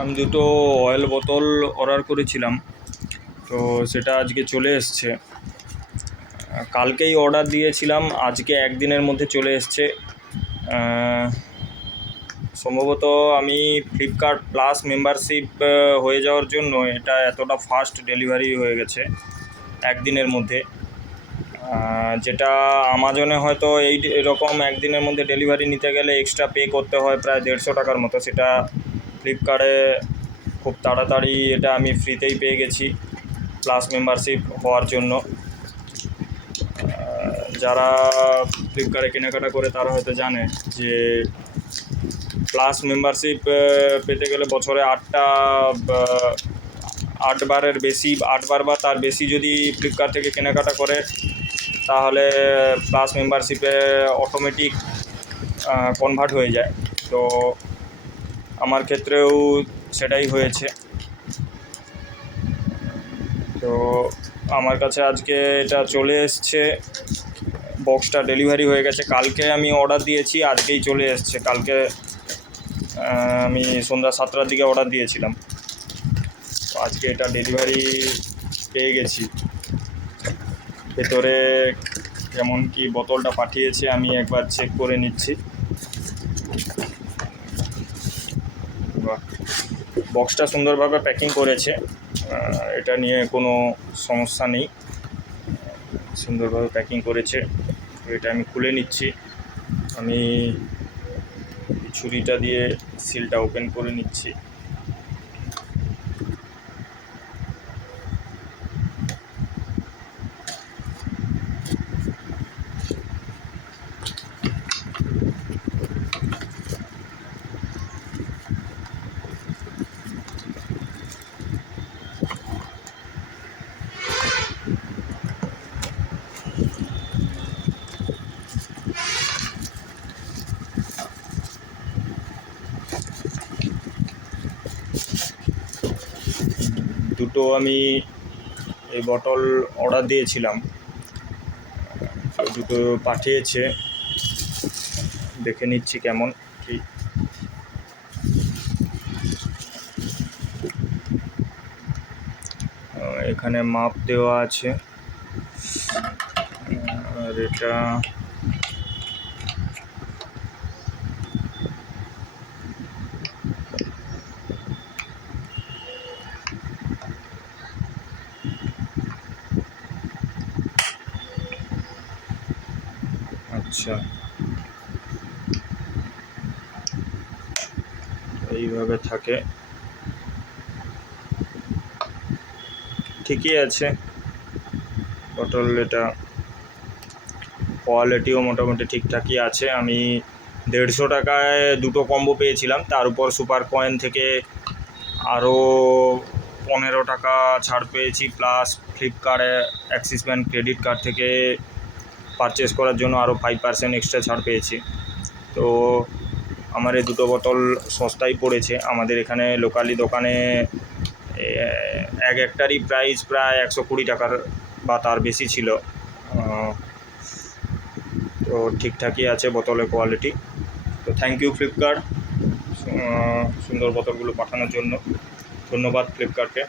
আমি দুটো অয়েল বোতল অর্ডার করেছিলাম, তো সেটা আজকে চলে এসছে। কালকেই অর্ডার দিয়েছিলাম, আজকে একদিনের মধ্যে চলে এসছে। সম্ভবত আমি ফ্লিপকার্ট প্লাস মেম্বারশিপ হয়ে যাওয়ার জন্য এটা এতটা ফাস্ট ডেলিভারি হয়ে গেছে একদিনের মধ্যে। যেটা আমাজনে হয়তো এরকম একদিনের মধ্যে ডেলিভারি নিতে গেলে এক্সট্রা পে করতে হয় প্রায় 150 টাকার মতো, সেটা ফ্লিপকার্টে খুব তাড়াতাড়ি এটা আমি ফ্রিতেই পেয়ে গেছি প্লাস মেম্বারশিপ হওয়ার জন্য। যারা ফ্লিপকার্টে কেনাকাটা করে তারা হয়তো জানে যে প্লাস মেম্বারশিপ পেতে গেলে বছরে 8বারের বেশি, 8বার বা তার বেশি যদি ফ্লিপকার্ট থেকে কেনাকাটা করে তাহলে প্লাস মেম্বারশিপে অটোমেটিক কনভার্ট হয়ে যায়। তো আমার ক্ষেত্রেও সেটাই হয়েছে। তো আমার কাছে আজকে এটা চলে এসছে, বক্সটা ডেলিভারি হয়ে গেছে। কালকে আমি অর্ডার দিয়েছি, আজকেই চলে এসছে। কালকে আমি সন্ধ্যা 7টার দিকে অর্ডার দিয়েছিলাম, তো আজকে এটা ডেলিভারি পেয়ে গেছি। ভেতরে কেমন কি বোতলটা পাঠিয়েছে আমি একবার চেক করে নিচ্ছি। বক্সটা সুন্দরভাবে প্যাকিং করেছে, এটা নিয়ে কোনো সমস্যা নেই, সুন্দরভাবে প্যাকিং করেছে। এটা আমি খুলে নিচ্ছি। আমি ছুরিটা দিয়ে সিলটা ওপেন করে নিচ্ছি। দুটো আমি এই বোতল অর্ডার দিয়েছিলাম, দুটো পাঠিয়েছে, দেখে নিচ্ছি কেমন কি। এখানে মাপ দেওয়া আছে, আর এটা আচ্ছা এইভাবে থাকে, ঠিকই আছে বোতল। এটা কোয়ালিটিও মোটামুটি ঠিকঠাকই আছে। আমি 150 টাকায় দুটো কম্বো পেয়েছিলাম, তার উপর সুপার কয়েন থেকে আরও 15 টাকা ছাড় পেয়েছি, প্লাস ফ্লিপকার্টে অ্যাক্সিস ব্যাঙ্ক ক্রেডিট কার্ড থেকে পারচেস করার জন্য আরও 5% এক্সট্রা ছাড় পেয়েছি। তো আমার এই দুটো বোতল সস্তাই পড়েছে। আমাদের এখানে লোকালি দোকানে একটারই প্রাইস প্রায় 120 টাকার বা তার বেশি ছিল। তো ঠিকঠাকই আছে বোতলের কোয়ালিটি। তো থ্যাংক ইউ ফ্লিপকার্ট সুন্দর বোতলগুলো পাঠানোর জন্য। ধন্যবাদ ফ্লিপকার্টকে।